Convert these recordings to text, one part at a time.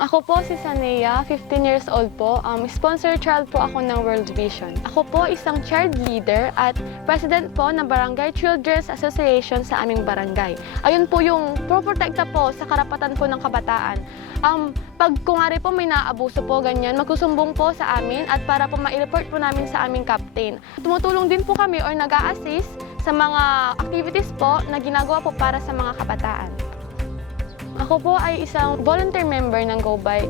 Ako po si Sanea, 15 years old po. Sponsor child po ako ng World Vision. Ako po isang child leader at president po ng Barangay Children's Association sa aming barangay. Ayun po yung proprotekta po sa karapatan po ng kabataan. Pag kunwari po may naaabuso po ganyan, magsusumbong po sa amin at para po ma-report po namin sa aming captain. Tumutulong din po kami or nag-a-assist sa mga activities po na ginagawa po para sa mga kabataan. Ako po ay isang volunteer member ng Go Bike.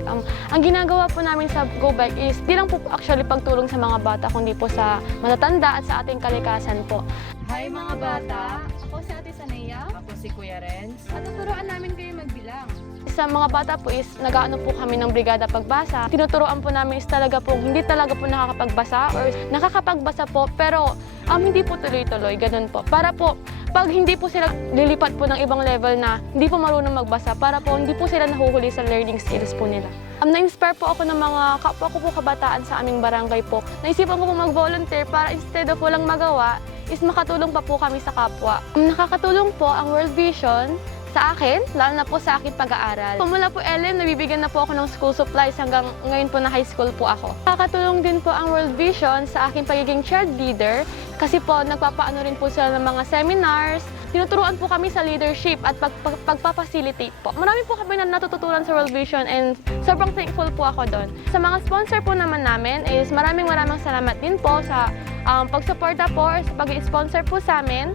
Ang ginagawa po namin sa Go Bike is di lang po actually pagtulong sa mga bata, kundi po sa matatanda at sa ating kalikasan po. Hi mga bata! Ako si Ate Sanea. Ako si Kuya Renz. At tuturuan namin kayo magbilang. Sa mga bata po is nag-aano po kami ng brigada pagbasa. Tinuturoan po namin is talaga po hindi talaga po nakakapagbasa or nakakapagbasa po pero hindi po tuloy-tuloy, ganun po. Para po pag hindi po sila lilipat po ng ibang level na hindi po marunong magbasa, para po hindi po sila nahuhuli sa learning skills po nila. Na-inspire po ako ng mga kapwa ko po kabataan sa aming barangay po. Naisipan ko po mag-volunteer para instead of walang magawa, is makatulong pa po kami sa kapwa. Nakakatulong po ang World Vision sa akin, lalo na po sa aking pag-aaral. Mula po LM, nabibigyan na po ako ng school supplies hanggang ngayon po na high school po ako. Nakakatulong din po ang World Vision sa aking pagiging child leader kasi po nagpapaano rin po sila ng mga seminars. Tinuturuan po kami sa leadership at pagpapacilitate po. Marami po kami na natututunan sa World Vision and sobrang thankful po ako doon. Sa mga sponsor po naman namin is maraming salamat din po sa pagsuporta po or sa pag-sponsor po sa amin.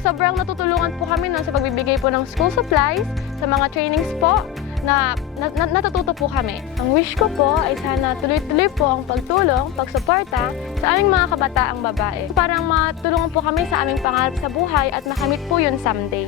Sobrang natutulungan po kami nun sa pagbibigay po ng school supplies, sa mga trainings po na natututo po kami. Ang wish ko po ay sana tuloy-tuloy po ang pagtulong, pagsuporta sa aming mga kabataang babae. Parang matulungan po kami sa aming pangarap sa buhay at makamit po yun someday.